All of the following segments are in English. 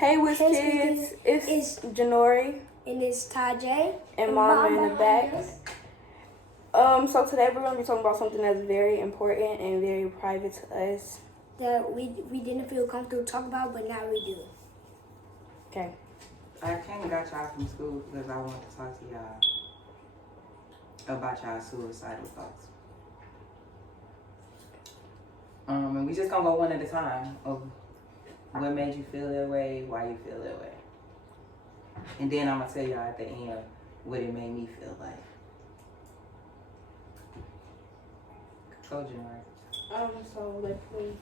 Hey, Wiz Kids, it's Janory and it's Tyjay and Mama in the back. So today we're going to be talking about something that's very important and very private to us. That we didn't feel comfortable to talk about, but now we do. Okay. I came and got y'all from school because I wanted to talk to y'all about y'all suicidal thoughts. And we just gonna go one at a time of what made you feel that way, why you feel that way. And then I'm gonna tell y'all at the end what it made me feel like. Go, January. So like when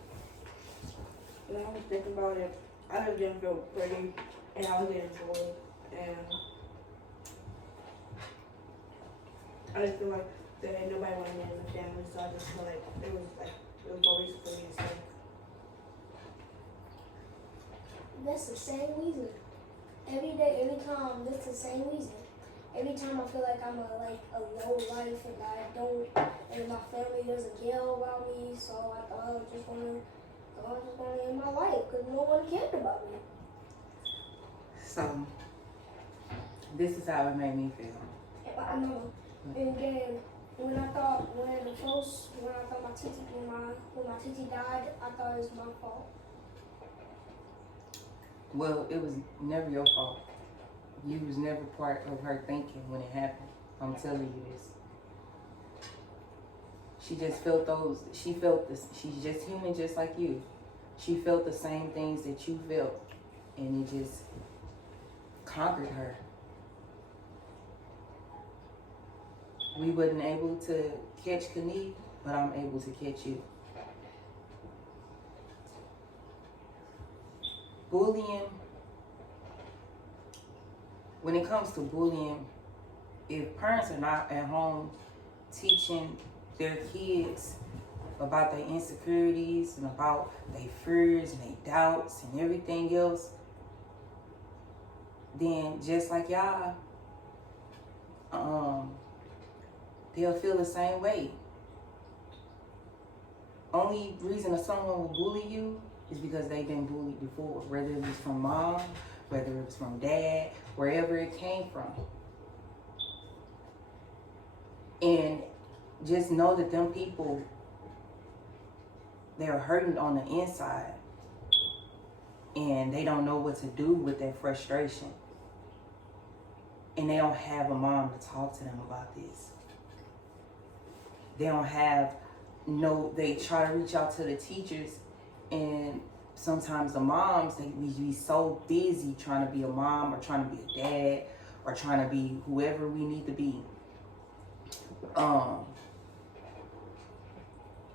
I was thinking about it, I just didn't feel pretty, and I was getting bullied, and I just feel like there ain't nobody wanted me in the family, so I just feel like it was no reason for me to stay. That's the same reason. Every day, every time, that's the same reason. Every time I feel like I'm a low life and my family doesn't care about me, so I thought I was just gonna end my life because no one cared about me. So, this is how it made me feel. I know. And then when I thought my TT died, I thought it was my fault. Well, it was never your fault. You was never part of her thinking when it happened. I'm telling you this. She just felt those, she felt this, she's just human just like you. She felt the same things that you felt, and it just conquered her. We wasn't able to catch Kanique, but I'm able to catch you. Bullying, when it comes to bullying, if parents are not at home teaching their kids about their insecurities and about their fears and their doubts and everything else, then just like y'all, they'll feel the same way. Only reason that someone will bully you is because they've been bullied before, whether it was from mom, whether it was from dad, wherever it came from. And just know that them people, they're hurting on the inside, and they don't know what to do with their frustration. And they don't have a mom to talk to them about this. They don't have they try to reach out to the teachers, and sometimes the moms, we be so busy trying to be a mom or trying to be a dad or trying to be whoever we need to be. And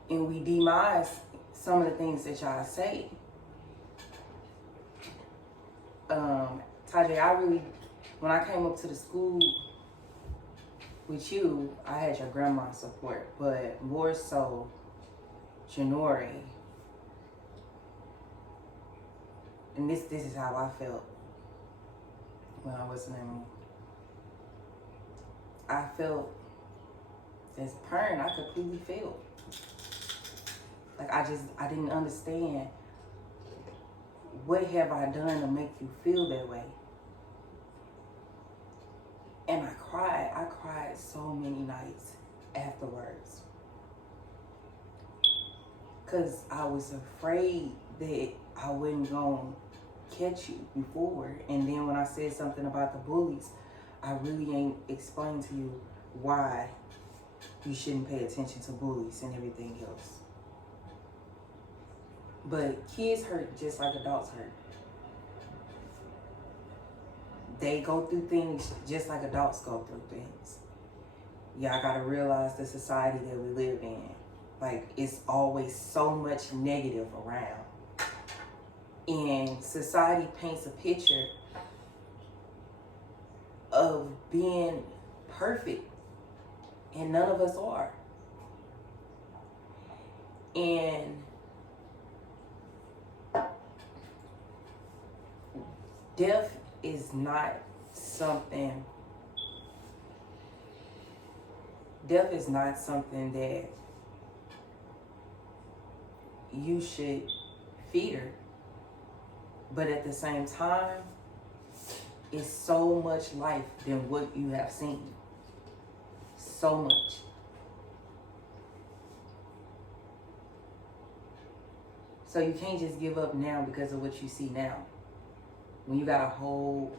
we demise some of the things that y'all say. Tyjay, when I came up to the school with you, I had your grandma's support, but more so, Janory. And this is how I felt when I was in them. I felt, as a parent, I completely failed. Like I didn't understand, what have I done to make you feel that way? And I cried so many nights afterwards. Because I was afraid that I wasn't going to catch you before. And then when I said something about the bullies, I really ain't explained to you why you shouldn't pay attention to bullies and everything else. But kids hurt just like adults hurt. They go through things just like adults go through things. Y'all gotta realize the society that we live in. Like, it's always so much negative around. And society paints a picture of being perfect, and none of us are. And death is not something that you should fear. But at the same time, it's so much life than what you have seen. So much. So you can't just give up now because of what you see now, when you got a whole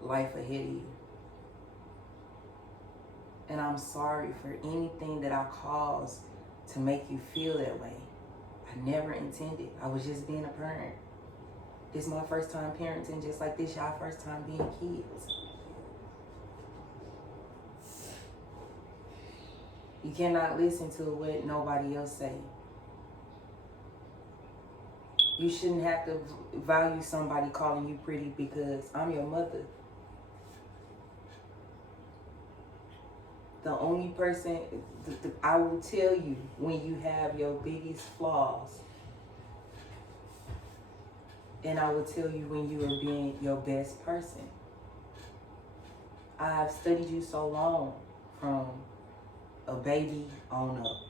life ahead of you. And I'm sorry for anything that I caused to make you feel that way. I never intended. I was just being a parent. This is my first time parenting, just like this y'all first time being kids. You cannot listen to what nobody else say. You shouldn't have to value somebody calling you pretty because I'm your mother. The only person, I will tell you when you have your biggest flaws. And I will tell you when you are being your best person. I've studied you so long, from a baby on up.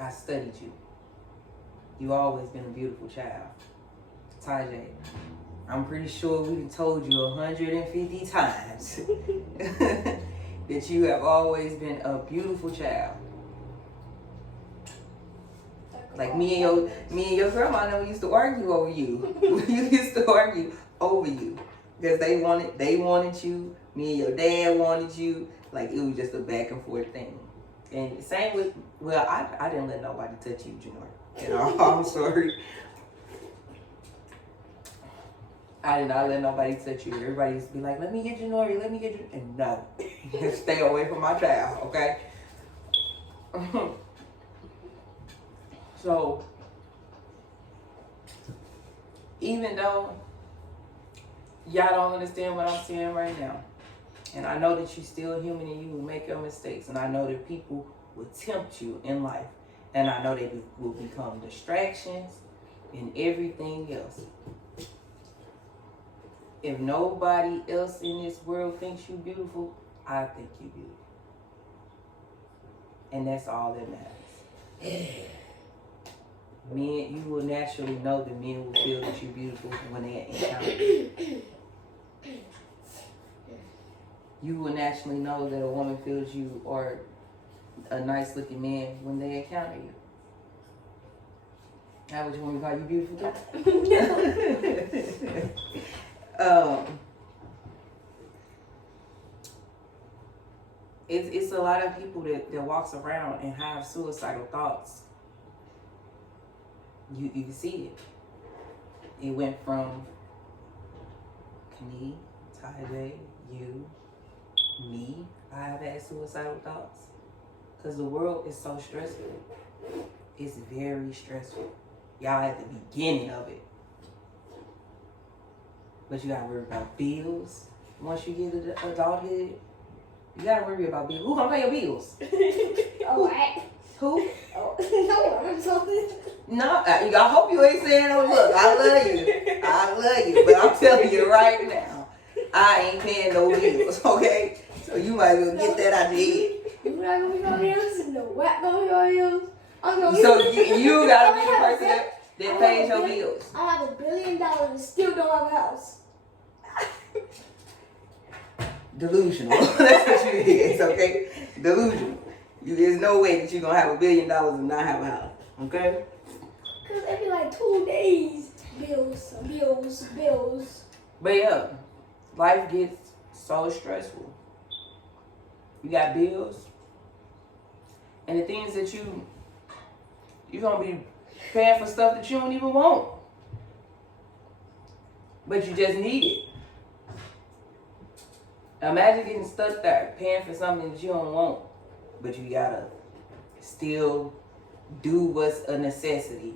I studied you. You always been a beautiful child. Tyjay, I'm pretty sure we've told you 150 times that you have always been a beautiful child. Like me and your grandma never used to argue over you. We used to argue over you because they wanted you. Me and your dad wanted you. Like it was just a back and forth thing. And same with, well, I didn't let nobody touch you, Janory. You know, I'm sorry. I did not let nobody touch you. Everybody used to be like, let me get Janory, let me get you. And no, stay away from my child, okay? So, even though y'all don't understand what I'm saying right now, and I know that you're still human and you will make your mistakes, and I know that people will tempt you in life, and I know they will become distractions and everything else. If nobody else in this world thinks you beautiful, I think you beautiful. And that's all that matters. Men, you will naturally know that men will feel that you're beautiful when they encounter you. You will naturally know that a woman feels you are a nice looking man when they encounter you. How would you want me to call you beautiful too? It's a lot of people that walks around and have suicidal thoughts. You can see it. It went from me, Tyjay, you, me. I have had suicidal thoughts because the world is so stressful. It's very stressful. Y'all at the beginning of it. But you gotta worry about bills. Once you get to adulthood, you gotta worry about bills. Who gonna pay your bills? Who? No, I'm talking. No, I hope you ain't saying, oh, look, I love you, but I'm telling you right now, I ain't paying no bills, okay? So you might as well get that out your head. You're not gonna be on bills? No, what gonna be on bills? So you gotta be the person that pays your bills. I have $1 billion and still don't have a house. Delusional. That's what you is, okay? Delusional. There's no way that you're gonna have $1 billion and not have a house, okay? Cause every like 2 days, bills. But yeah, life gets so stressful. You got bills, and the things that you're gonna be paying for stuff that you don't even want, but you just need it. Imagine getting stuck there, paying for something that you don't want, but you gotta still do what's a necessity.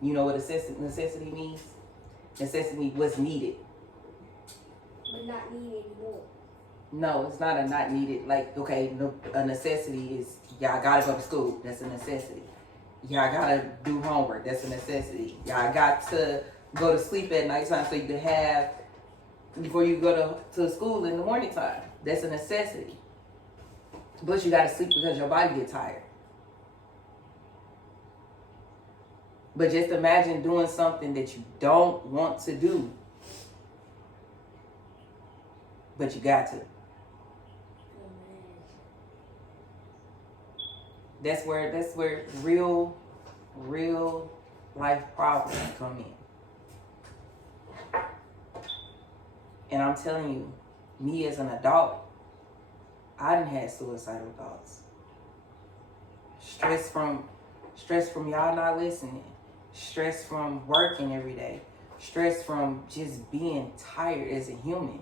You know what necessity means? Necessity means what's needed. But not needed anymore. No, it's not a not needed. Like, okay, a necessity is, y'all gotta go to school. That's a necessity. Y'all gotta do homework. That's a necessity. Y'all got to go to sleep at nighttime so you can have, before you go to school in the morning time. That's a necessity. But you gotta sleep because your body gets tired. But just imagine doing something that you don't want to do, but you got to. That's where real life problems come in. And I'm telling you, me as an adult, I done had suicidal thoughts. Stress from y'all not listening. Stress from working every day. Stress from just being tired as a human.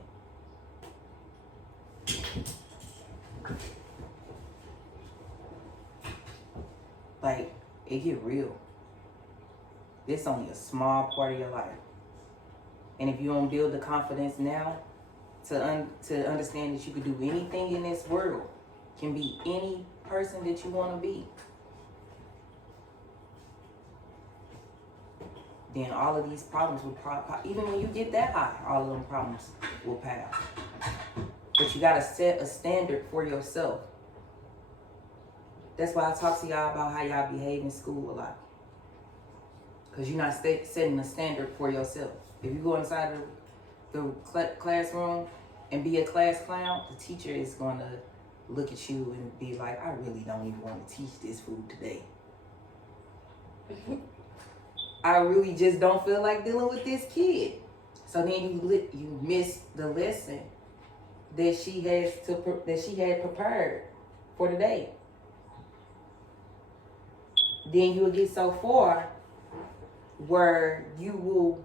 Like, it get real. This only a small part of your life. And if you don't build the confidence now to understand that you could do anything in this world, can be any person that you want to be, then all of these problems will pop. Even when you get that high, all of them problems will pass. But you got to set a standard for yourself. That's why I talk to y'all about how y'all behave in school a lot. Because you're not setting a standard for yourself. If you go inside the classroom and be a class clown, the teacher is going to look at you and be like, I really don't even want to teach this food today. I really just don't feel like dealing with this kid. So then you miss the lesson that she had prepared for the day. Then you'll get so far where you will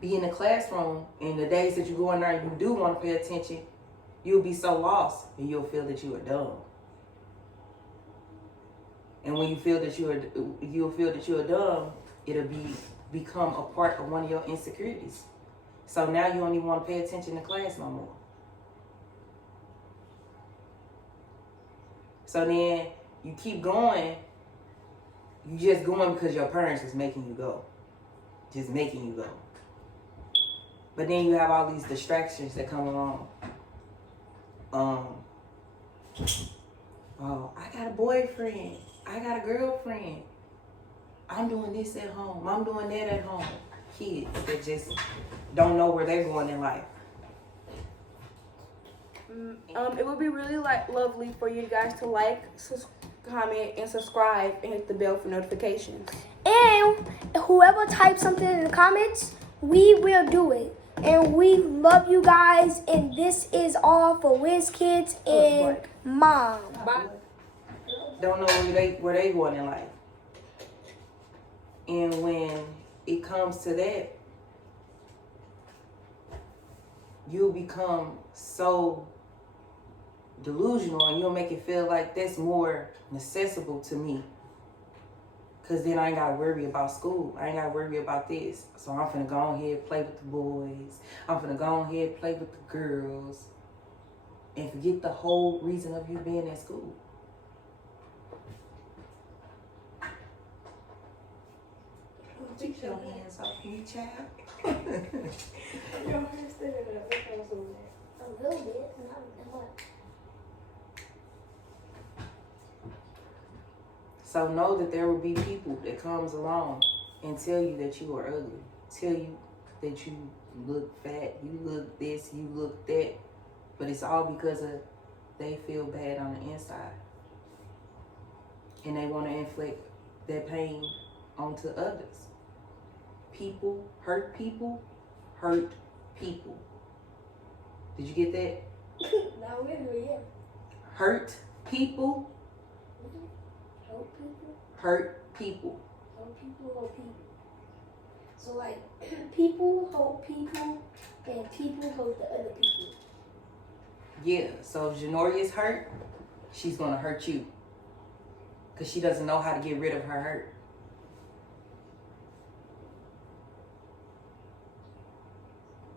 be in the classroom, and the days that you go in there and you do want to pay attention, you'll be so lost and you'll feel that you are dumb. And when you feel that you're dumb, it'll become a part of one of your insecurities. So now you don't even want to pay attention to class no more. So then you keep going. You just going because your parents is making you go. Just making you go. But then you have all these distractions that come along. Oh, I got a boyfriend. I got a girlfriend. I'm doing this at home. I'm doing that at home. Kids that just don't know where they're going in life. It would be really lovely for you guys to like, comment, and subscribe, and hit the bell for notifications. And whoever types something in the comments, we will do it. And we love you guys. And this is all for Wiz Kids and Mom. Bye. Don't know where they going in life. And when it comes to that, you become so delusional, and you'll make it feel like that's more accessible to me. Because then I ain't got to worry about school. I ain't got to worry about this. So I'm finna go ahead and play with the boys. I'm finna go ahead and play with the girls. And forget the whole reason of you being in school. Keep your hands off me, child. Your hair's standing up. A little bit, not much. So know that there will be people that comes along and tell you that you are ugly. Tell you that you look fat, you look this, you look that. But it's all because they feel bad on the inside. And they want to inflict that pain onto others. People hurt people, hurt people. Did you get that? Not really, yeah. Hurt people, Help people. hurt people. Help people, help people. So like, people help people, and people help the other people. Yeah, so if Janory is hurt, she's going to hurt you. Because she doesn't know how to get rid of her hurt.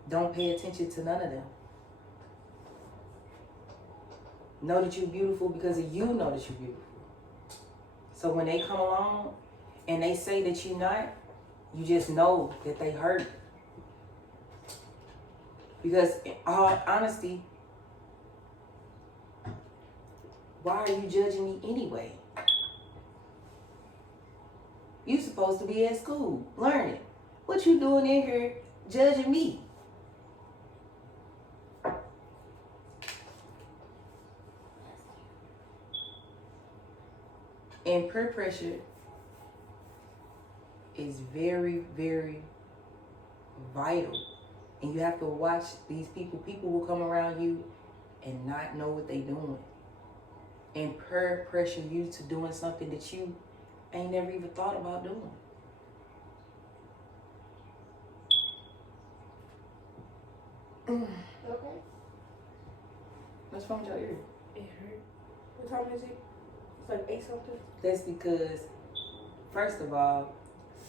Don't pay attention to none of them. Know that you're beautiful because you know that you're beautiful. So when they come along and they say that you're not, you just know that they hurt. Because in all honesty, why are you judging me anyway? You supposed supposed to be at school, learning. What you doing in here judging me? And peer pressure is very, very vital. And you have to watch these people. People will come around you and not know what they doing. And peer pressure you to doing something that you ain't never even thought about doing. Okay. What's wrong with your ear? It hurt. What time is it? It's like 8 something. That's because, first of all,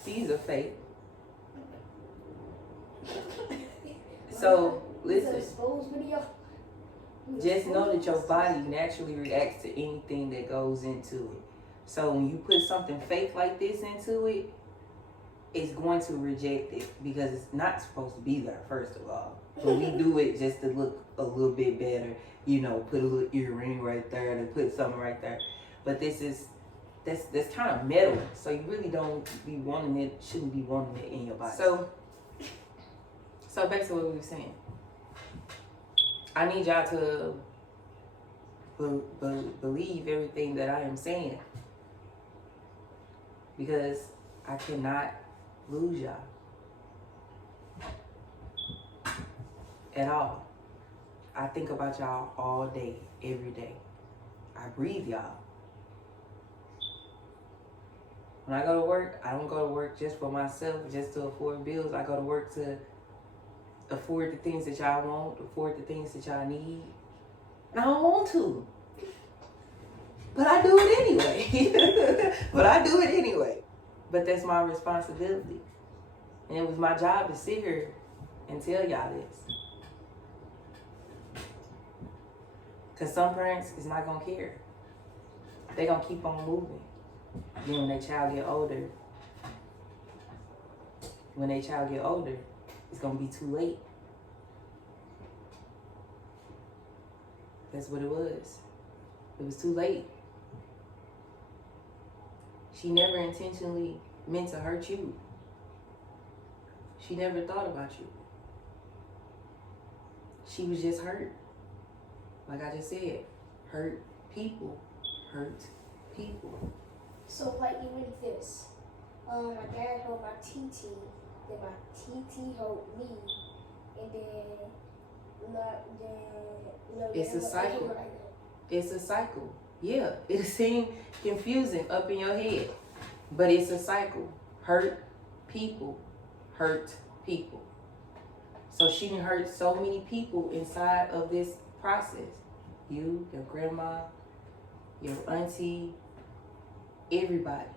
these are fake. So, listen. It's an exposed video. Just know that your body naturally reacts to anything that goes into it. So when you put something fake like this into it, it's going to reject it because it's not supposed to be there, first of all. But we do it just to look a little bit better, you know, put a little earring right there and put something right there. But that's kind of metal, so you really don't be wanting it, shouldn't be wanting it in your body. So back to what we were saying. I need y'all to believe everything that I am saying, because I cannot lose y'all at all. I think about y'all all day, every day. I breathe y'all. When I go to work, I don't go to work just for myself, just to afford bills. I go to work to afford the things that y'all want, afford the things that y'all need. And I don't want to. But I do it anyway. But that's my responsibility. And it was my job to sit here and tell y'all this. Because some parents is not going to care. They're going to keep on moving. Then when their child get older, it's going to be too late. That's what it was. It was too late. She never intentionally meant to hurt you. She never thought about you. She was just hurt. Like I just said, hurt people. So like even this, my dad held my TT, then my TT held me, and then It's a cycle. It's a cycle. Yeah, it'll seem confusing up in your head, but it's a cycle. Hurt people. So she done hurt so many people inside of this process. You, your grandma, your auntie, everybody.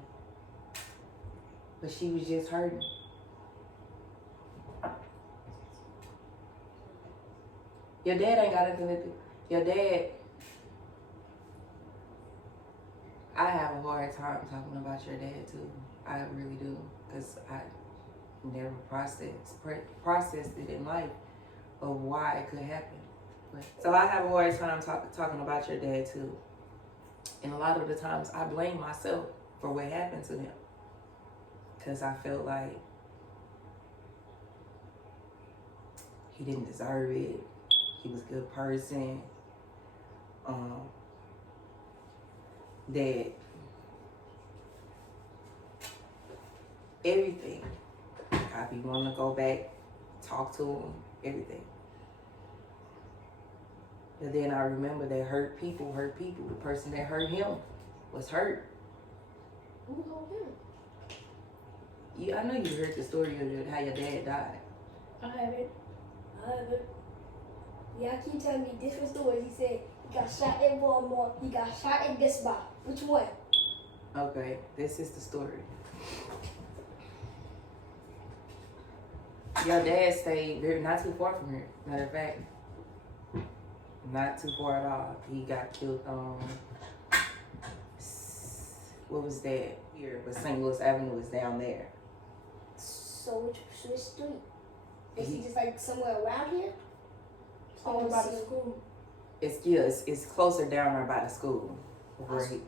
But she was just hurting. Your dad ain't got nothing to do. Your dad, I have a hard time talking about your dad too. I really do. Because I never processed it in life of why it could happen. So I have a hard time talking about your dad too. And a lot of the times I blame myself for what happened to him. Because I felt like he didn't deserve it. He was a good person. That everything. I be wanting to go back, talk to him, everything. But then I remember that hurt people. The person that hurt him was hurt. Who hurt him? Yeah, I know you heard the story of how your dad died. I haven't. Yeah, I keep telling me different stories. He said he got shot in Baltimore. He got shot in this spot. Which one? Okay, this is the story. Your dad stayed not too far from here. Matter of fact, not too far at all. He got killed what was that here? But St. Louis Avenue is down there. So which street? Is he just like somewhere around here? Oh, by the school. It's closer down there by the school. Where he,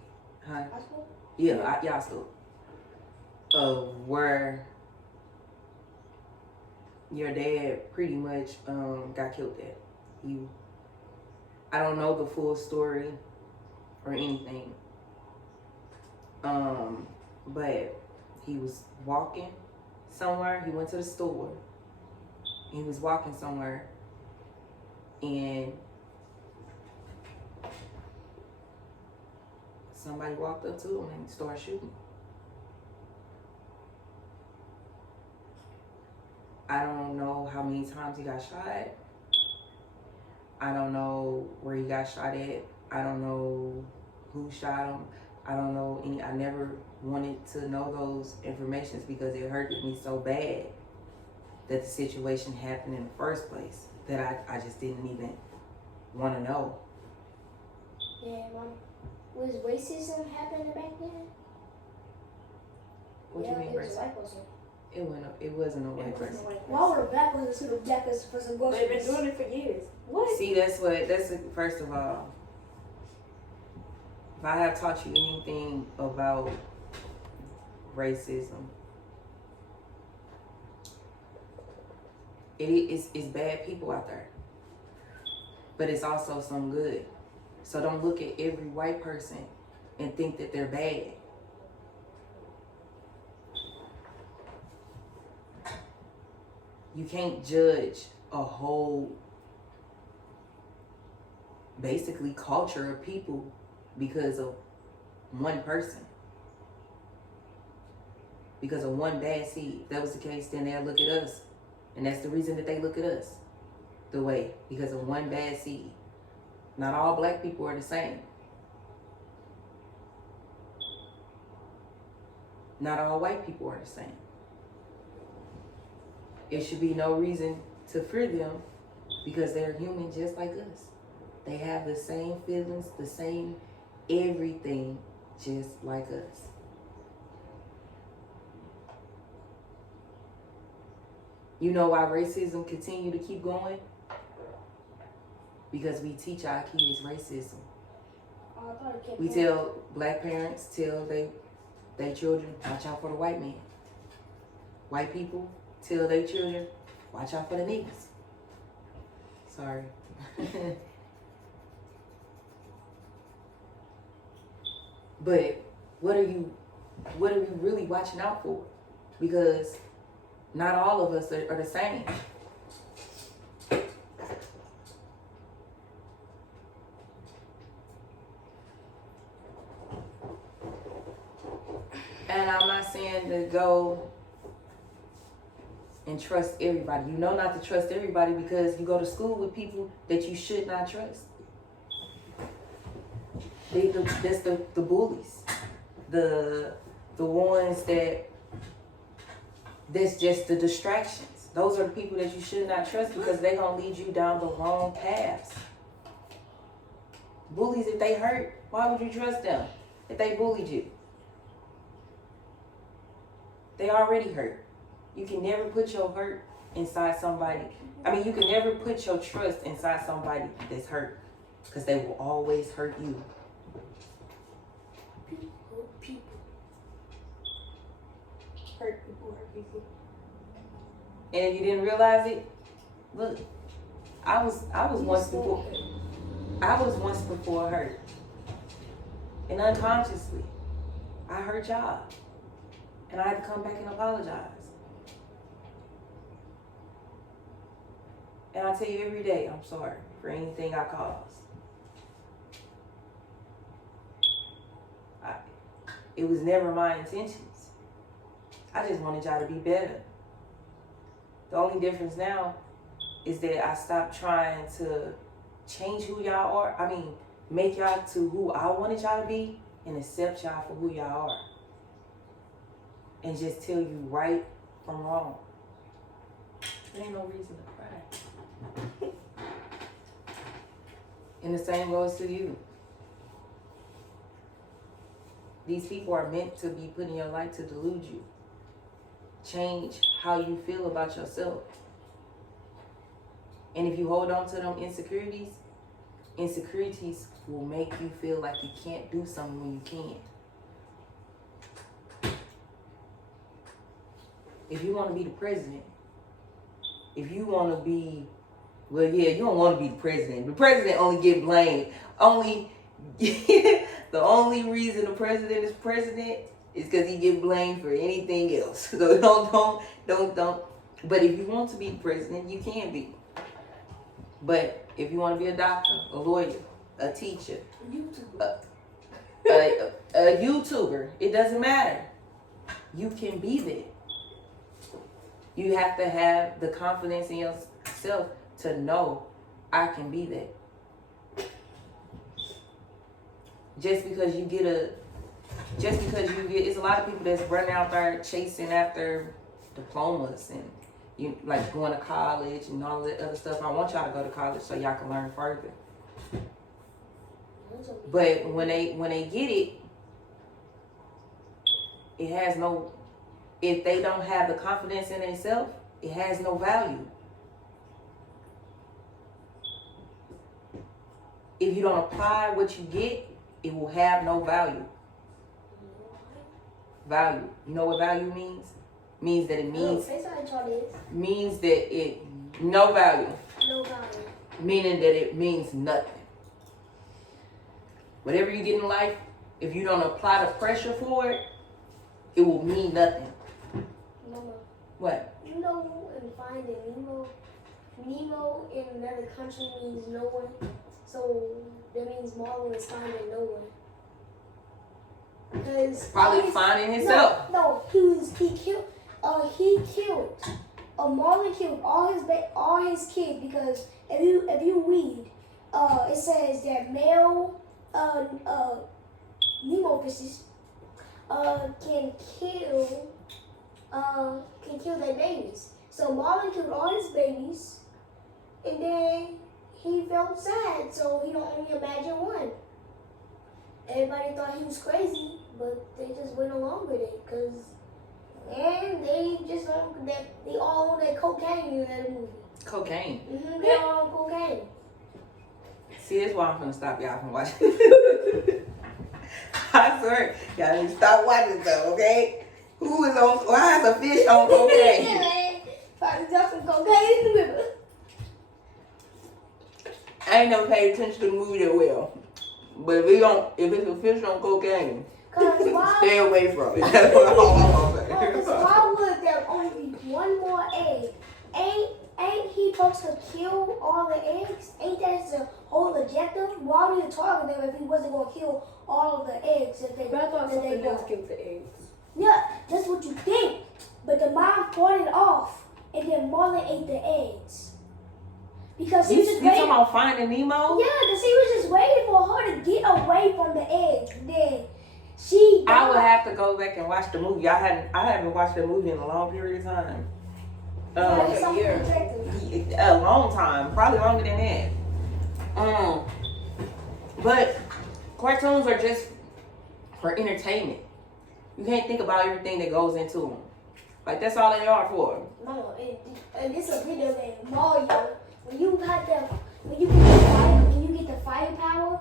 huh? High school? Yeah, y'all school. of where your dad pretty much got killed at. I don't know the full story or anything. But he was walking somewhere. He went to the store. He was walking somewhere, and somebody walked up to him and started shooting. I don't know how many times he got shot. I don't know where he got shot at. I don't know who shot him. I don't know any. I never wanted to know those informations because it hurted me so bad that the situation happened in the first place that I just didn't even want to know. Yeah, Mom. Was racism happening back then? What do you mean it was a racism? white person. It wasn't a white person. Why would a black person sue the black person for some groceries? They've been doing it for years. What? See, first of all, if I have taught you anything about racism, it's bad people out there, but it's also some good. So don't look at every white person and think that they're bad. You can't judge a whole, basically, culture of people because of one person. Because of one bad seed. If that was the case, then they'll look at us. And that's the reason that they look at us the way. Because of one bad seed. Not all black people are the same. Not all white people are the same. It should be no reason to fear them because they're human just like us. They have the same feelings, the same everything just like us. You know why racism continue to keep going? Because we teach our kids racism. We tell black parents, tell they children, watch out for the white man. White people tell their children, watch out for the niggas. Sorry. But what are you really watching out for? Because not all of us are the same. And I'm not saying to go and trust everybody. You know not to trust everybody because you go to school with people that you should not trust. That's the bullies. The ones that's just the distractions. Those are the people that you should not trust because they're going to lead you down the wrong paths. Bullies, if they hurt, why would you trust them if they bullied you? They already hurt. You can never put your hurt inside somebody. You can never put your trust inside somebody that's hurt because they will always hurt you. People. Hurt people. And if you didn't realize it, look, I was once before hurt. And unconsciously, I hurt y'all. And I had to come back and apologize. And I tell you every day, I'm sorry for anything I caused. It was never my intentions. I just wanted y'all to be better. The only difference now is that I stopped trying to change who y'all are. Make y'all to who I wanted y'all to be and accept y'all for who y'all are. And just tell you right from wrong. There ain't no reason to cry. And the same goes to you. These people are meant to be put in your life to delude you. Change how you feel about yourself. And if you hold on to them insecurities will make you feel like you can't do something when you can. if you want to be the president, if you want to be, well, yeah, you don't want to be the president. The president only get blamed. Only the only reason the president is president is because he get blamed for anything else. So don't. But if you want to be the president, you can be. But if you want to be a doctor, a lawyer, a teacher, a YouTuber, it doesn't matter. You can be there. You have to have the confidence in yourself to know I can be that. Just because you get, it's a lot of people that's running out there chasing after diplomas and you like going to college and all that other stuff. I want y'all to go to college so y'all can learn further. But when they get it, it has no. If they don't have the confidence in themselves, it has no value. If you don't apply what you get, it will have no value. Value. You know what value means? Means that it means that it no value. No value. Meaning that it means nothing. Whatever you get in life, if you don't apply the pressure for it, it will mean nothing. Mama. What? You know in Finding Nemo in another country means no one. So that means Marlin is finding no one. Because Probably finding himself. No, he killed. Marlin killed all his kids because if you read, it says that male Nemo fishes can kill their babies. So Marlin killed all his babies, and then he felt sad, so he don't only imagine one. Everybody thought he was crazy, but they just went along with it, and they just they all on that cocaine in that movie. Cocaine. Mm-hmm, they all on cocaine. See, that's why I'm gonna stop y'all from watching. I swear, y'all need to stop watching stuff, okay? Why is a fish on cocaine? Probably got some cocaine in the river. I ain't never paid attention to the movie that well. But if it's a fish on cocaine, stay away from it. That's what I'm saying. Because why would there only be one more egg? Ain't he supposed to kill all the eggs? Ain't that the whole objective? Why were you talking to them if he wasn't going to kill all of the eggs that they But I thought something else got? killed the eggs. Yeah, that's what you think. But the mom fought it off, and then Marlin ate the eggs. Because he was just You talking waiting. about Finding Nemo? Yeah, because he was just waiting for her to get away from the eggs. Then she died. I would have to go back and watch the movie. I haven't watched that movie in a long period of time. Like a year. A long time, probably longer than that. But cartoons are just for entertainment. You can't think about everything that goes into them. Like that's all they are for. No, and it's a video game, Mario. When you get the firepower,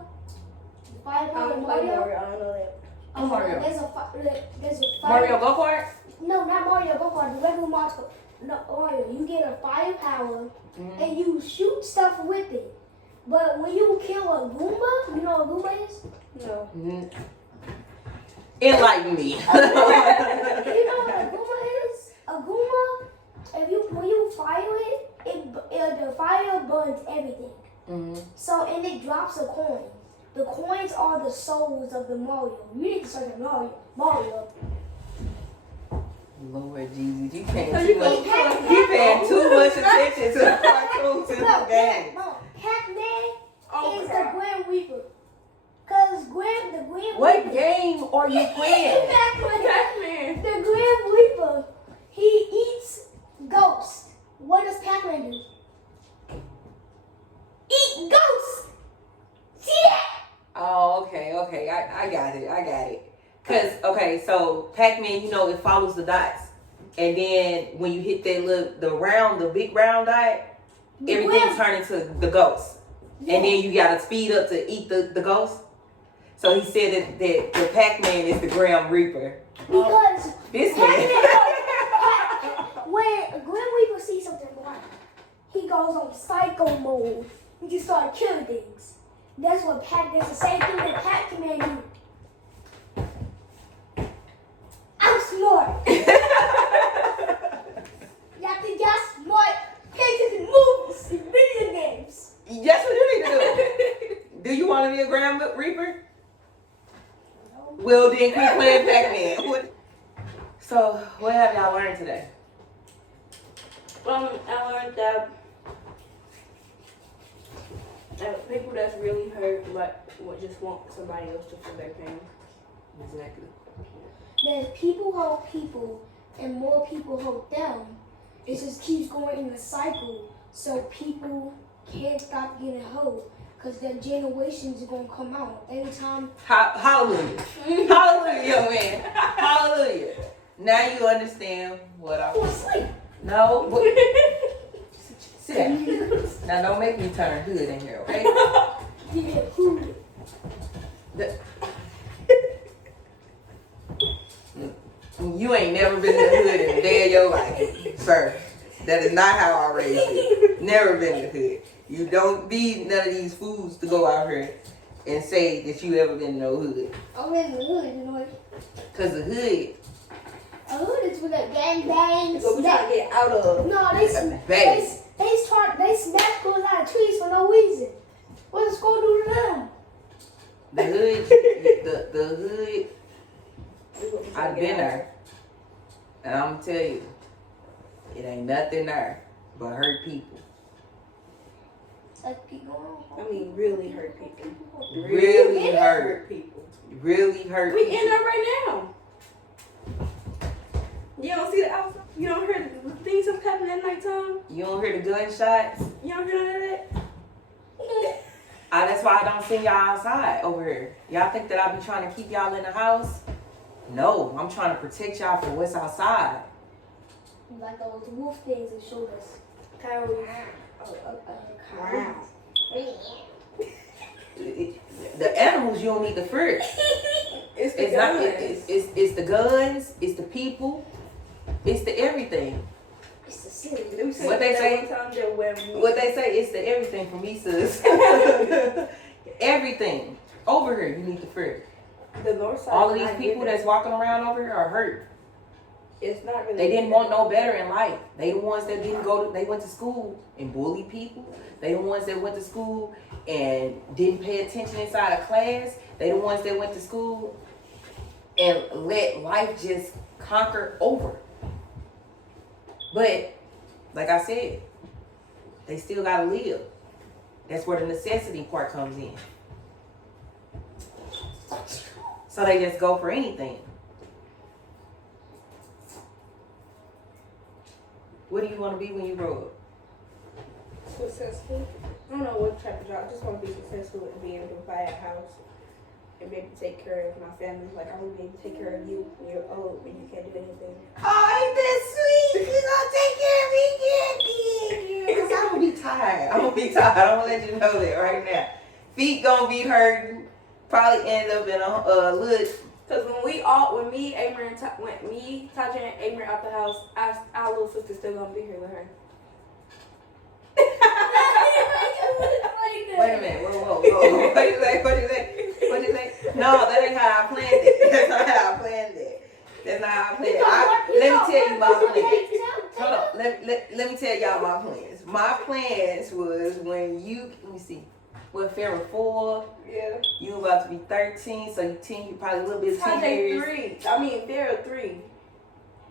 I don't play Mario. Mario. I don't know that. Mario. There's a fire. Mario Go Kart? No, not Mario Go Kart. The regular Mario. No, Mario. You get a firepower and you shoot stuff with it. But when you kill a Goomba, you know what a Goomba is? No. Enlighten me. You know what a Goomba is? A Goomba, when you fire it, the fire burns everything. So, and it drops a coin. The coins are the souls of the Mario. You need to search Mario. Lord Jesus, you paying too much attention to the cartoons in the game. No, Pac-Man is the Grim Reaper. Because the Grim What Reaper. game are you playing? Pac-Man. The Grim Reaper, he eats ghosts. What does Pac-Man do? Eat ghosts! See that? Oh, okay. I got it. Cause so Pac-Man, it follows the dots, and then when you hit that the big round dot, everything turns into the ghost, and then you gotta speed up to eat the ghost. So he said that the Pac-Man is the Grim Reaper. Because This man. when Grim Reaper sees something black, he goes on psycho mode. He just started killing things. That's the same thing that Pac-Man do. I'm smart. Y'all think y'all smart? Cases in movies and video games. That's what you need to do. Do you want to be a Grim Reaper? No. Well, then quit playing Pac-Man. So, what have y'all learned today? I learned that people that's really hurt would just want somebody else to feel their pain. Exactly. There's people help people and more people help them. It just keeps going in a cycle. So people can't stop getting help because their generations are going to come out. Anytime. Hallelujah. Hallelujah, young man. Hallelujah. Now you understand what I Go to sleep. No. Sit down. Now don't make me turn hood in here, okay? Yeah, who? You ain't never been in the hood in a day of your life, sir. That is not how I raised you. Never been in the hood. You don't need none of these fools to go out here and say that you ever been in no hood. I'm in the hood, you know. Cause the hood, A hood is with the gang bangs. So we trying to get out of. No, bang. they smash girls out of trees for no reason. What does school do to them? The hood, the hood. I've been there, and I'm gonna tell you, it ain't nothing there but hurt people. Like keep going. I mean, really hurt people. Really hurt. People. Really hurt We people. in there right now. You don't see the outside. You don't hear the things that happen at nighttime. You don't hear the gunshots. You don't hear none of that. That's why I don't send y'all outside over here. Y'all think that I be trying to keep y'all in the house? No, I'm trying to protect y'all from what's outside. Like those wolf things that showed us. Coyotes. The animals you don't need to fear. It's the It's not. guns. It's the guns. It's the people. It's the everything. It's the city. Let me say What they that say? one time that when What they say, it's the everything for me, sis. Everything over here you need to fear. the north side. All of is these not people giving- that's walking around over here are hurt. It's not really. They didn't want no better in life. They the ones that didn't go to, they went to school and bullied people. They the ones that went to school and didn't pay attention inside of class. They the ones that went to school and let life just conquer over. But, like I said, they still gotta live. That's where the necessity part comes in. So they just go for anything. What do you want to be when you grow up? Successful. I don't know what type of job. I just want to be successful and be able to buy a house and be able to take care of my family. Like I want to be able to take care of you when you're old and you can't do anything. Oh, ain't that sweet? You gonna take care of me, yeah. Cause I'm gonna be tired. I'm gonna be tired. I'm gonna let you know that right now. Feet gonna be hurting. Probably end up in a little. Cause when me, Amber, and Tyjay and Amber out the house, our little sister's still gonna be here with her. Wait a minute. Whoa. What you say? No, that ain't how I planned it. That's not how I planned it. Let me tell you my plans. Hold on. Let me tell y'all my plans. My plans was when let me see. When Farrah 4, Yeah. you about to be 13, so you 10, you probably a little bit 10 years. Farrah 3.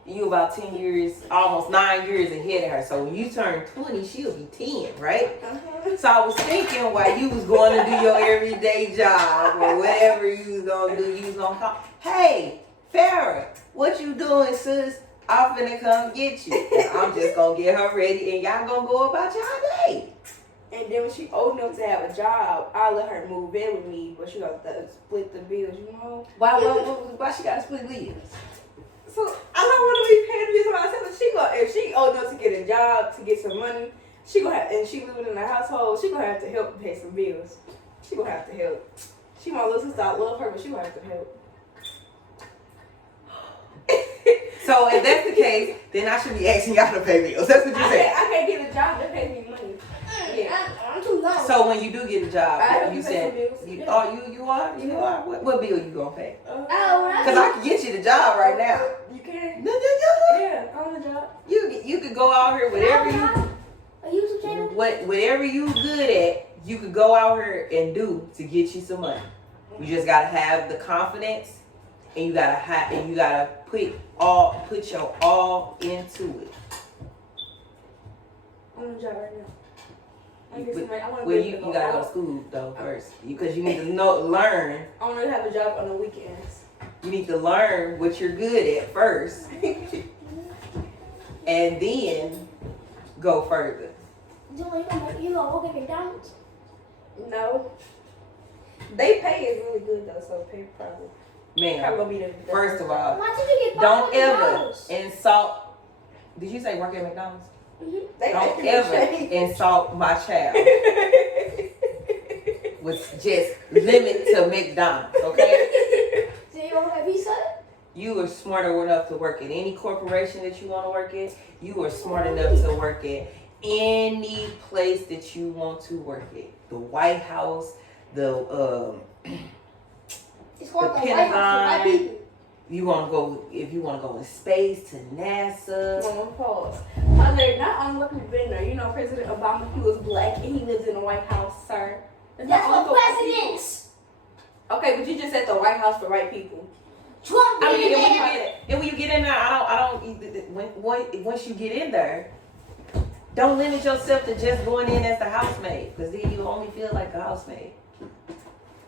You about 10 years, almost 9 years ahead of her. So when you turn 20, she'll be 10, right? Uh-huh. So I was thinking while you was going to do your everyday job or whatever you was going to do, you was going to call, hey, Farrah, what you doing, sis? I'm finna come get you. And I'm just going to get her ready and y'all going to go about y'all day. And then when she old enough to have a job, I'll let her move in with me, but she got to split the bills, you know? Why she got to split bills? So I don't want to be paying the bills myself. If she old enough to get a job, to get some money, she gonna have, and she living in a household, she gonna have to help pay some bills. She gonna have to help. She my little sister, I love her, but she gonna have to help. So if that's the case, then I should be asking y'all to pay bills. That's what you said. I can't get a job that pays me money. Yeah. I'm too low. So when you do get a job, I you pay said, some bills. you are. What bill you gonna pay? Oh, Cause I can get you the job right now. You can? No. Yeah, on the job. You could go out here whatever you a YouTube channel? whatever you good at. You could go out here and do to get you some money. You just gotta have the confidence, and you gotta put your all into it. I'm on the job right now. You gotta go to school though first, because you need to learn. I want to have a job on the weekends. You need to learn what you're good at first, and then go further. You gonna work at McDonald's? No. They pay is really good though, so pay probably. Man, Probably be the first of all, Why did you get don't ever $500? insult. Did you say work at McDonald's? They Don't making me ever shake. insult my child with just limit to McDonald's, okay? So you want a pizza? You are smart enough to work at any corporation that you want to work at. You are smart enough to work at any place that you want to work at. The White House, It's called The the White House for white Pentagon. people. if you want to go in space to NASA. One pause. Tyler, not only what we've been there, you know, President Obama, he was black and he lives in the White House, sir. That's not for only white presidents. people. Okay, but you just said the White House for white people. Trump I did mean, it. and when you get in there, once you get in there, don't limit yourself to just going in as the housemaid, because then you only feel like a housemaid.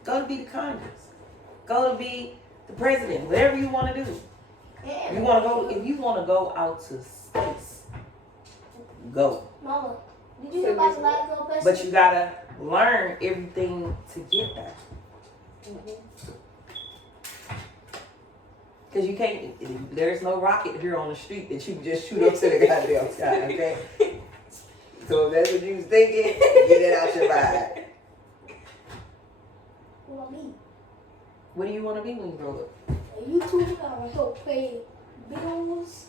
Go to be the Congress. Go to be the president. Whatever you want to do. Yeah. If you want to go out to space, go. Mama, did you hear about the last girl question? But you gotta learn everything to get there. Because you can't, there's no rocket here on the street that you can just shoot up to the goddamn sky, okay? So if that's what you was thinking, get it out your mind. What I mean? What do you want to be when you grow up? A YouTuber, I want to pay bills.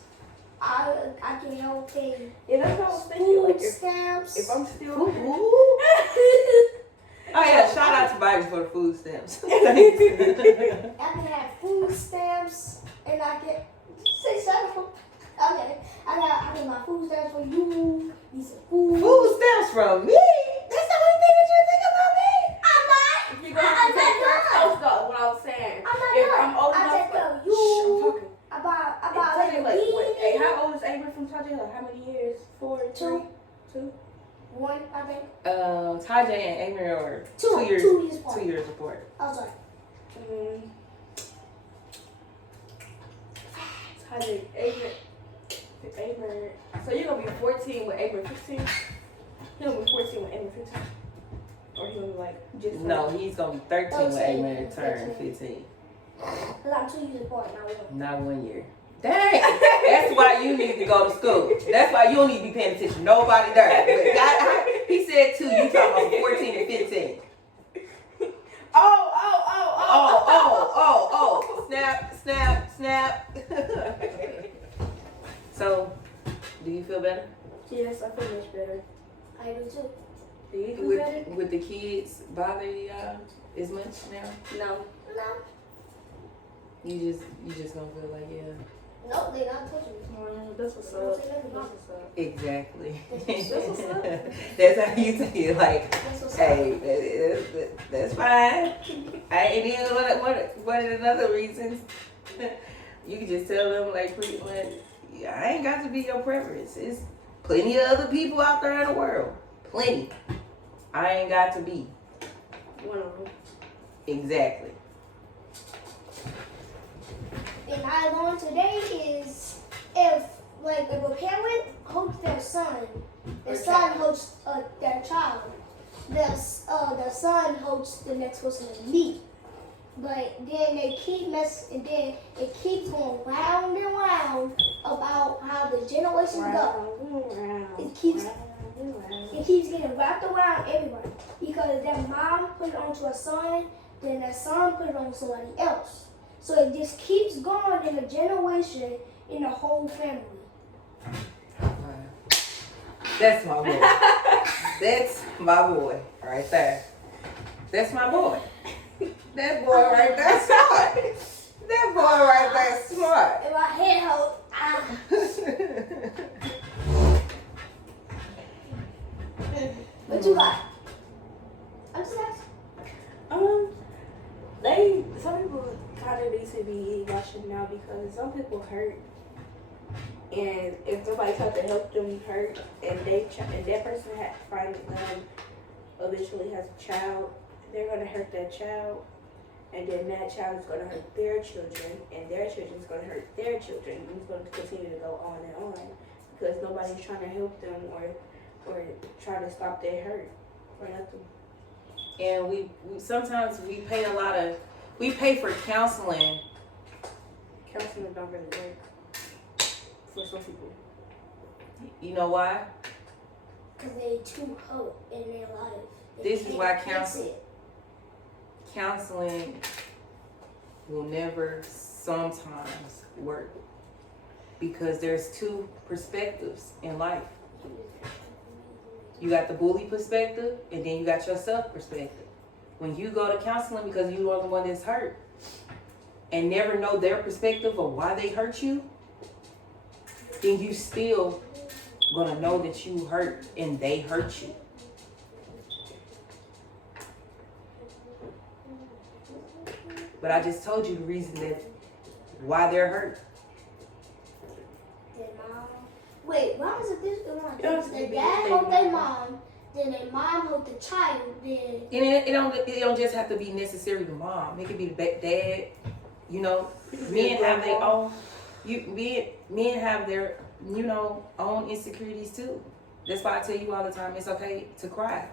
I can help pay Yeah, that's what I was thinking. food Like, stamps. if I'm still. Ooh. Oh yeah, shout out to Biden for the food stamps. I can have food stamps, and I can say something. Okay, I get my food stamps for you. Need some food. Food stamps from me? That's the only thing that you think about me? I'm not. You're going to have to I'm take care of not house dog, what I was saying. I'm not If done. I'm old I enough. take care of you. Shh, I'm talking. About Tyjay, like hey, how old is Avery from Tyjay? Like, how many years? 4, 3, 2? 1, I think. Tyjay and Amy are 2 years 2 years apart. 2 years apart. I was like, Tyjay, Avery. So you're gonna be 14 with Avery 15? You're gonna be 14 with Avery 15? Or you gonna be like just No, he's gonna be 13 when 13, Amy turn 15. 15. because I'm 2 years apart now. Not 1 year. Dang! That's why you need to go to school. That's why you don't need to be paying attention. Nobody there. But he said 2. You talking about 14 and 15. Oh. Snap. So, do you feel better? Yes, I feel much better. I do too. Do you feel better? With the kids bother you as much now? No. No. You just gonna feel like, yeah. No, they're not touching me. That's what's up. That's what's up. Exactly. That's what's up. That's how you feel. Like, That's what's up. hey, that's fine. I ain't even one of the other reasons. You can just tell them, like, pretty much, I ain't got to be your preference. It's plenty of other people out there in the world. Plenty. I ain't got to be. One of them. Exactly. And I learned today is if a parent hopes their son, the son hopes their child, the son hopes the next person to meet. But then they keep and then it keeps going round and round about how the generations go. It keeps getting wrapped around everybody because their mom put it onto a son, then their son put it on somebody else. So it just keeps going in a generation, in the whole family. That's my boy. That's my boy right there. That's my boy. That boy right there smart. That boy right there smart. And my head hurt. What you got? I'm just asking. Some people kind of need to be watching now because some people hurt, and if nobody tried to help them hurt, and that person eventually has a child, they're gonna hurt that child, and then that child is gonna hurt their children, and their children is gonna hurt their children, and it's gonna continue to go on and on because nobody's trying to help them or try to stop their hurt or nothing. And we sometimes we pay for counseling. Counseling don't really work for some people. You know why? Because they too hurt in their life. This is why counseling will never sometimes work. Because there's two perspectives in life. You got the bully perspective, and then you got your self perspective. When you go to counseling because you are the one that's hurt and never know their perspective of why they hurt you, then you still gonna know that you hurt and they hurt you. But I just told you the reason that why they're hurt. Their mom. Wait, why was it this one? Their dad their helped their mom. mom, then their mom helped the child, then. And it don't just have to be necessarily the mom. It could be the dad. You know, men have their own. Men have their own insecurities too. That's why I tell you all the time it's okay to cry.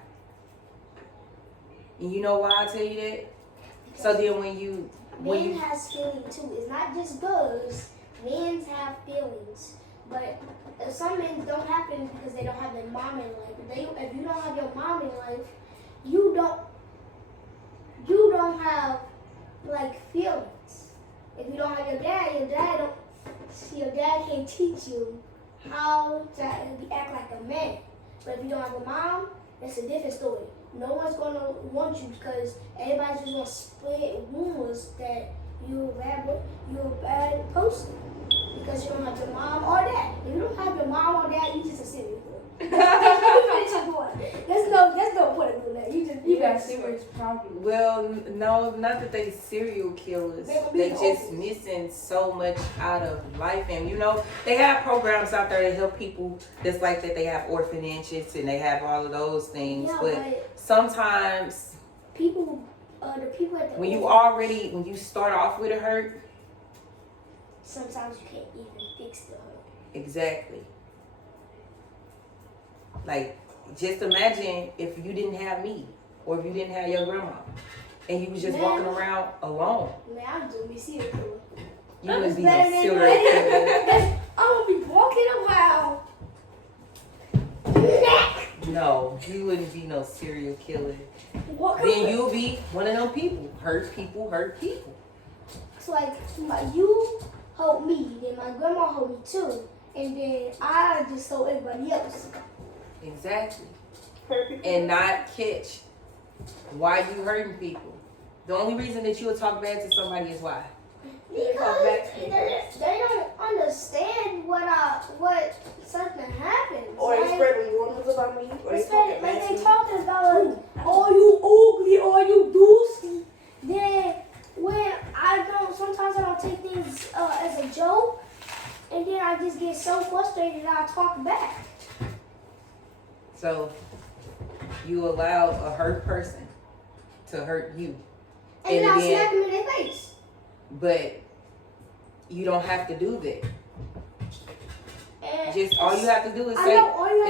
And you know why I tell you that? So then Men has feelings too. It's not just girls. Men have feelings, but some men don't have feelings because they don't have their mom in life. If you don't have your mom in life, you don't have like feelings. If you don't have your dad can't teach you how to act like a man. But if you don't have a mom, it's a different story. No one's gonna want you because everybody's just gonna spread rumors that you're a bad person because you don't have your mom or dad. If you don't have your mom or dad, you just a serial killer. There's no point in that. You got serious problems. Well, no, not that they serial killers. They just missing so much out of life, and they have programs out there to help people that's like that. They have orphanages and they have all of those things, Yeah, but sometimes the people at the when you start off with a hurt, sometimes you can't even fix the hurt. exactly. Like, just imagine if you didn't have me, or if you didn't have your grandma, and you was just walking around alone. Man, I'm gonna be serial killer. You wouldn't be no serial killer. I'm gonna be walking around. No, you wouldn't be no serial killer. Then you'll be one of them people. Hurt people. It's like you help me, then my grandma helped me too, and then I just help everybody else. Exactly. And not catch why you hurting people. The only reason that you would talk bad to somebody is why. Because they don't understand what something happens. Or they spreading rumors about me. Or they talking about like, oh you ugly, or you doozy. Then when sometimes I don't take things as a joke, and then I just get so frustrated and I talk back. So you allow a hurt person to hurt you. And then I slap them in their face. But you don't have to do that. And just all you have to do is say. All you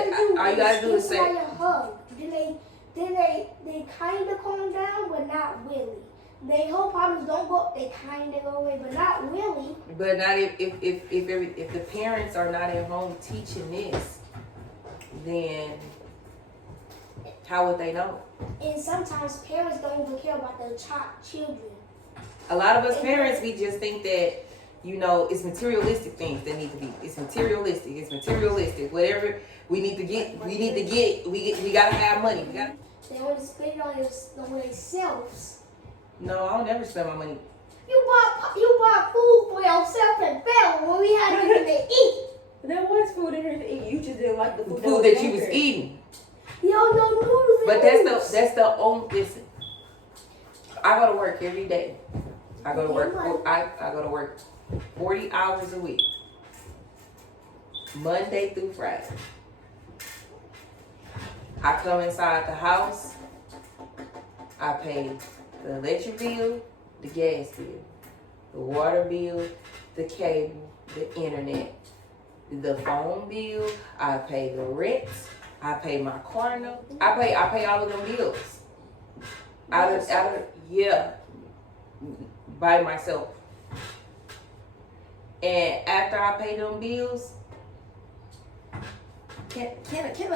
have to do is say. A hug. Then they kind of calm down, but not really. They whole problems don't go. They kind of go away, but not really. But not if the parents are not at home teaching this, then how would they know? And sometimes parents don't even care about their children. A lot of us parents, we just think that You know, it's materialistic things that need to be. It's materialistic. It's materialistic. Whatever we need to get, we gotta have money. They only spend it on themselves. No, I don't never spend my money. You bought food for yourself and family when we had nothing to eat. There was food in here to eat. You just didn't like the The food, food that you was eating. Yo, noodles. But that's the only, listen. I go to work every day. I go to work. I go to work 40 hours a week, Monday through Friday. I come inside the house. I pay the electric bill, the gas bill, the water bill, the cable, the internet, the phone bill. I pay the rent. I pay my car note. I pay all of them bills. Out of by myself. And after I pay them bills, can I get a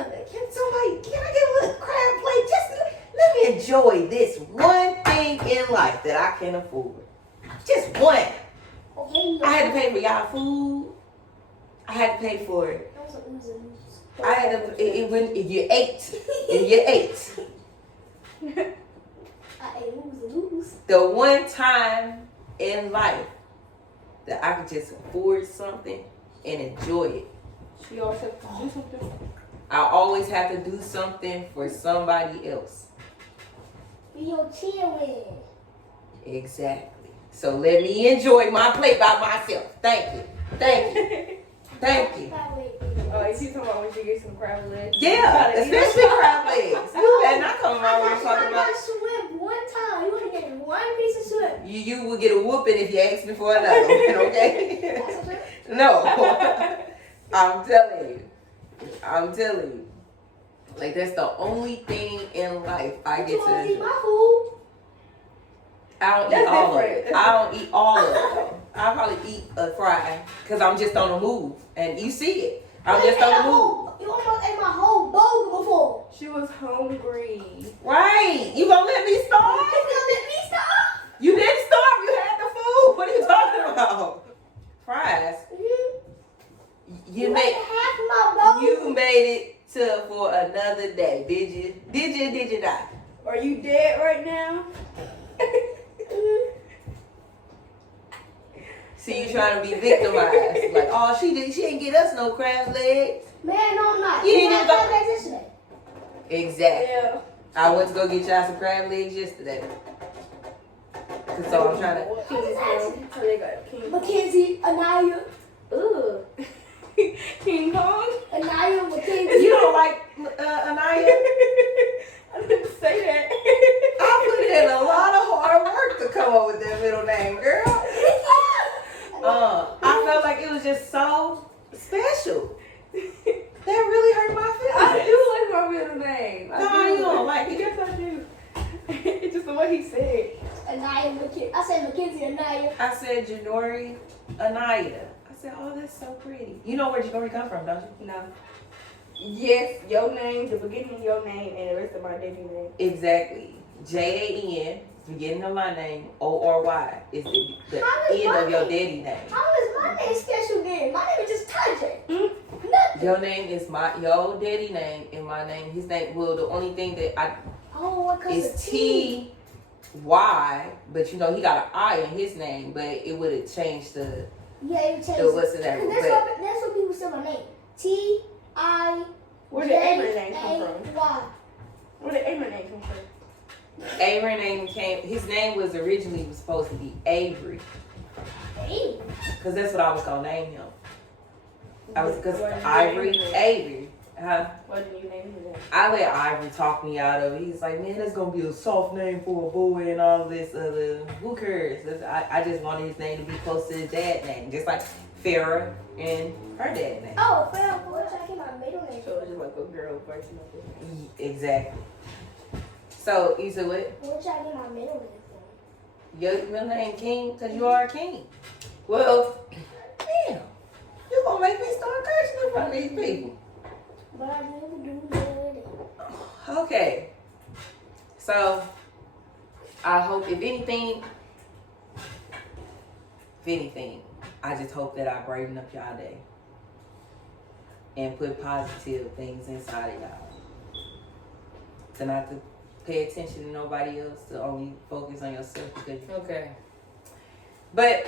little crab plate? Just let me enjoy this one thing in life that I can afford. Just one. Okay, I had to pay for y'all food. I had to pay for it. I had to. If you ate. The one time in life that I could just afford something and enjoy it. She always have to do something. I always have to do something for somebody else. Be your cheerleader. Exactly. So let me enjoy my plate by myself. Thank you. Thank you. Thank you. Oh, you talking about when she gets some crab legs? Yeah, especially crab legs. You better not come around here talking about. Shrimp one time. You want to get one piece of shrimp. You will get a whooping if you ask me for another one, okay? No. I'm telling you. Like, that's the only thing in life I get to eat enjoy. my food. I don't eat all of it. I don't eat all of it, though. I'll probably eat a fry because I'm just on the move. And you see it. I'm just on the move. You almost ate my whole bowl before. She was hungry. Right. You gonna let me starve? You gonna let me stop? You didn't starve. You had the food. What are you talking about? Fries. You made half my bowl. You made it for another day. Did you? Did you not? Are you dead right now? See, you trying to be victimized. Like, oh, she ain't get us no crab legs. Man, no, I'm not. You You didn't had even crab legs yesterday. Exactly. Yeah. I went to go get y'all some crab legs yesterday. So I'm trying to. They got King Kong. Mackenzie, Anaya, Ugh. King Kong? Anaya, Mackenzie. You don't like Anaya? I didn't say that. I put in a lot of hard work to come up with that middle name, girl. I felt like it was just so special. That really hurt my I feelings. do like my middle name. No, you don't like it. Yes, I do. It's just the way he said. Anaya, Mackenzie. I said Mackenzie, Anaya. I said Janory, Anaya. I said, oh, that's so pretty. You know where Janory come from, don't you? No. Yes, your name, the beginning of your name, and the rest of my daddy name. Exactly. Jan, beginning of my name, Ory is the end of your daddy name. How is my name special then? My name is just Tyjay. Mm-hmm. Your name is your daddy name and my name. His name. Well, the only thing that is T-Y, but you know he got an I in his name, but it would have changed the. Yeah, it changed. The what's the name? That's what people say my name. T-I. Where did Abraham name come from? Y. Where did Abraham name come from? Avery name his name was originally supposed to be Avery. Avery? Because that's what I was going to name him. Because Why did you Ivory, name him? Avery. Why didn't you name him that? I let Ivory talk me out of it. He's like, man, that's going to be a soft name for a boy and all this other. Who cares? I just wanted his name to be close to his dad's name. Just like Farrah and her dad's name. Oh, Farrah, which I came my middle name. So it's just like a girl version of his name. Exactly. So, you said what? Which I get my middle name from. Your middle name King? Because you are a king. Well, damn. You're going to make me start cursing in front of these people. But I never do that. Okay. So, I hope if anything, I just hope that I brighten up y'all day and put positive things inside of y'all. To not to pay attention to nobody else, to only focus on yourself because okay. But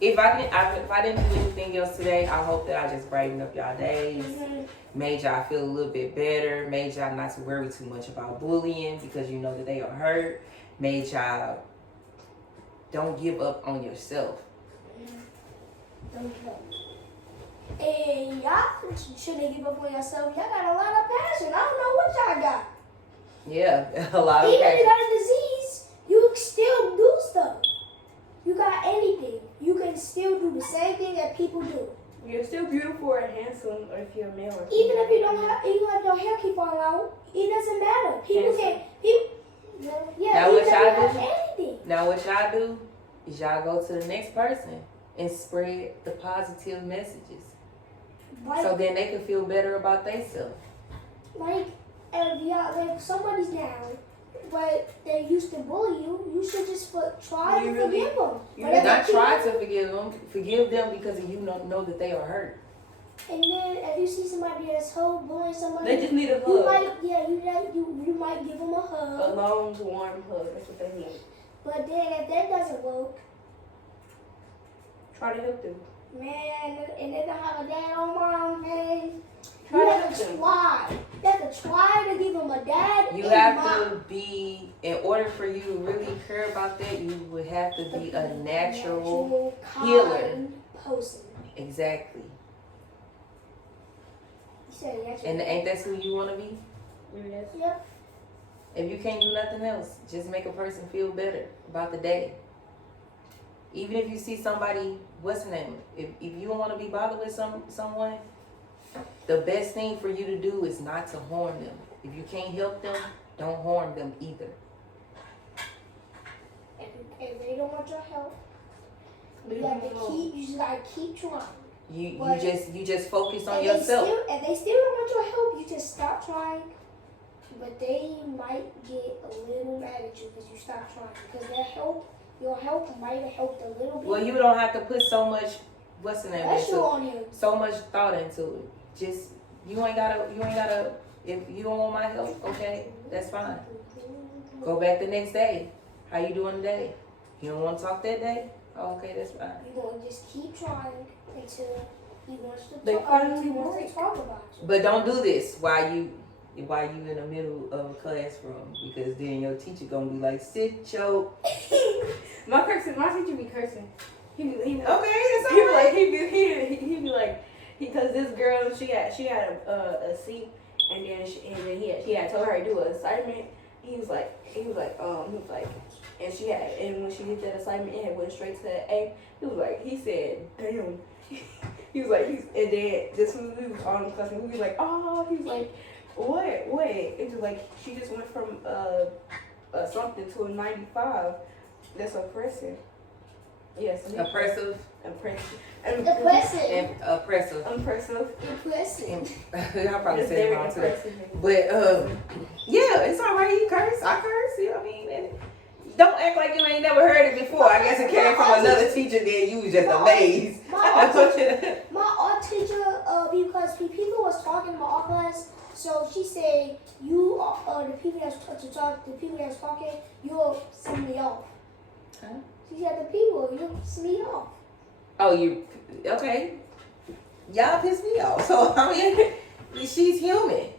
if I didn't do anything else today, I hope that I just brightened up y'all days, made y'all feel a little bit better, made y'all not to worry too much about bullying because you know that they are hurt, made y'all don't give up on yourself. Don't give up. And y'all shouldn't give up on yourself. Y'all got a lot of passion. I don't know what y'all got. Yeah, a lot of Even if passion. you got a disease, you can still do stuff. You got anything, you can still do the same thing that people do. You're still beautiful or handsome, or if you're a male. Or Even if you don't have, even if your hair keep falling out, it doesn't matter. People can, yeah. Now what y'all do? Anything. Now what y'all do is y'all go to the next person and spread the positive messages, so then they can feel better about themselves. Like, if somebody's down, but they used to bully you, you should just try to forgive them. Not try to forgive them because you know that they are hurt. And then if you see somebody that's bullying somebody, they just need a hug. You might give them a hug. A long, warm hug. That's what they need. But then if that doesn't work, try to help them. Man, and they don't have a dad or mom, man. You have to try to give them a dad. You have to be, in order for you to really care about that, you would have to be a natural healer. Person. Exactly. You said natural. And ain't that who you want to be? Yes. Yep. If you can't do nothing else, just make a person feel better about the day. Even if you see somebody, what's the name? If you don't want to be bothered with someone, the best thing for you to do is not to harm them. If you can't help them, don't harm them either. If they don't want your help, you just gotta keep trying. You just focus on yourself. If they still don't want your help, you just stop trying. But they might get a little mad at you because you stop trying. Because your help might have helped a little bit. Well, you don't have to put so much, what's the name? So much thought into it. Just you ain't gotta. If you don't want my help, okay, that's fine. Go back the next day. How you doing today? You don't want to talk that day? Oh, okay, that's fine. You're going to just keep trying until he wants to talk about you. But don't do this while you in the middle of a classroom, because then your teacher gonna be like, sit your. My teacher be cursing. He be okay, that's all right. He be like, because this girl she had a C, and then he had told her to do an assignment. He was like, and when she did that assignment, it went straight to an A. He said, damn. He was like, and then this was we was on class, and we was like, oh, he was like, what? Wait, it was like she just went from something to a 95. That's oppressive. Yes. Oppressive. Impressive. I'll probably say it wrong today. But yeah, it's all right. He curse. I curse. You know what I mean? And don't act like you ain't never heard it before. I guess it came from another teacher. Then you was just amazed. My art teacher, because people was talking about art class, so she said you are the people that's talking. You'll send me off. Huh? She said the people you'll send me off. Oh, you okay? Y'all piss me off. So I mean, she's human.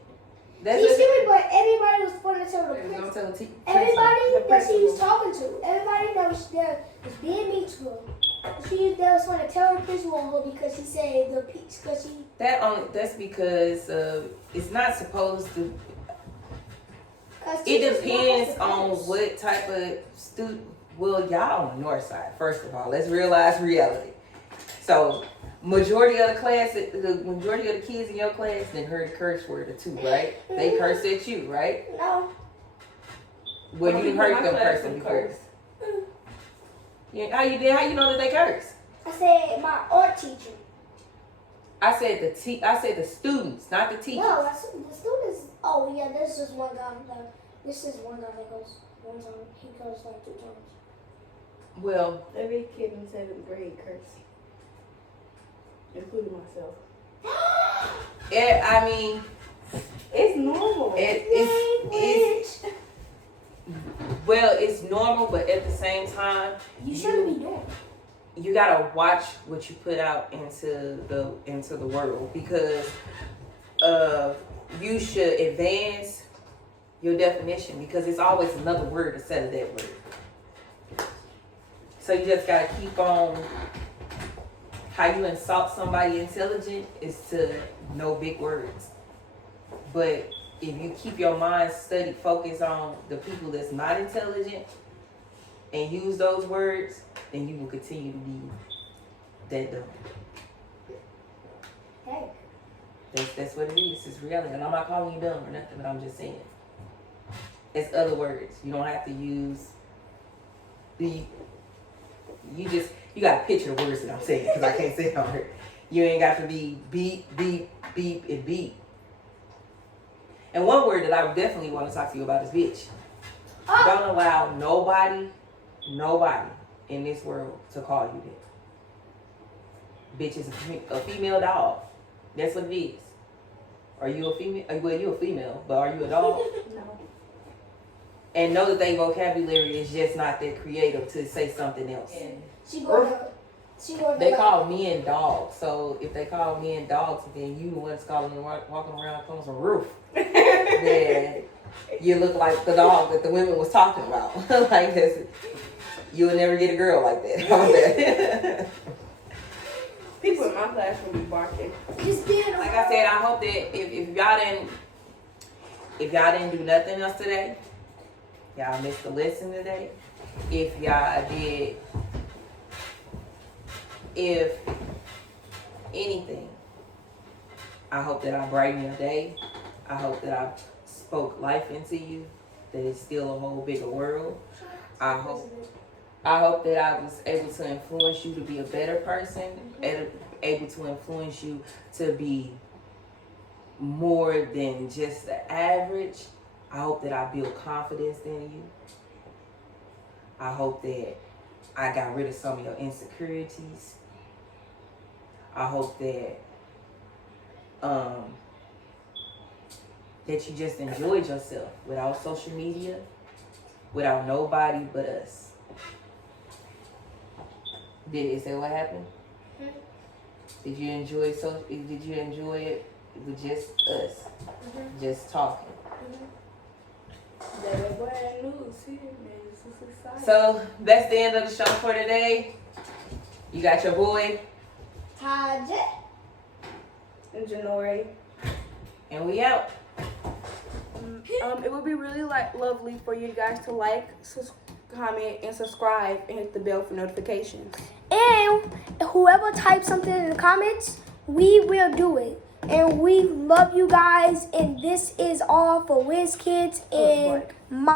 She's human, but everybody was pointing to the principal. Everybody that she was talking to, everybody that was there was being mean to her. She was going to tell her principal on her because she said That's because it's not supposed to. It depends on what type of student. Well, y'all on the north side. First of all, let's realize reality. So, majority of the kids in your class then heard the curse word or two, right? They cursed at you, right? No. Well, you heard them cursing before. Yeah, how you know that they curse? I said my art teacher. I said the students, not the teachers. No, the students. Oh yeah, there's just one guy. This is one guy that goes one time. He goes like 2 times. Well, every kid in 7th grade curse. including myself. I mean, It's normal. it's well, it's normal, but at the same time, You shouldn't be doing it. you gotta watch what you put out into the world, because you should advance your definition, because it's always another word instead of that word. So you just gotta keep on. How you insult somebody intelligent is to know big words. But if you keep your mind focused on the people that's not intelligent and use those words, then you will continue to be that dumb. Hey. That's what it is. It's reality. And I'm not calling you dumb or nothing, but I'm just saying. It's other words. You don't have to use you got to picture the words that I'm saying, because I can't say it on here. You ain't got to be beep, beep, beep, and beep. And one word that I definitely want to talk to you about is bitch. Don't allow nobody in this world to call you that. Bitch is a female dog. That's what it is. Are you a female? Well, you're a female, but are you a dog? No. And know that their vocabulary is just not that creative to say something else. They call men dogs. So if they call men dogs, then you the one's calling them walking around on some roof. Then you look like the dog that the women was talking about. Like this, you will never get a girl like that. How about that? People in my class will be barking. Like I said, I hope that if y'all didn't do nothing else today, y'all missed the lesson today. If y'all did, if anything, I hope that I brightened your day. I hope that I spoke life into you, that it's still a whole bigger world. I hope that I was able to influence you to be a better person, able to influence you to be more than just the average. I hope that I build confidence in you. I hope that I got rid of some of your insecurities. I hope that that you just enjoyed yourself without social media, without nobody but us. Is that what happened? Did you enjoy it with just us, just talking? So that's the end of the show for today. You got your boy Tyjay and Janory, and we out. It would be really lovely for you guys to like, comment, and subscribe, and hit the bell for notifications. And whoever types something in the comments, we will do it. And we love you guys. And this is all for Wiz Kids and my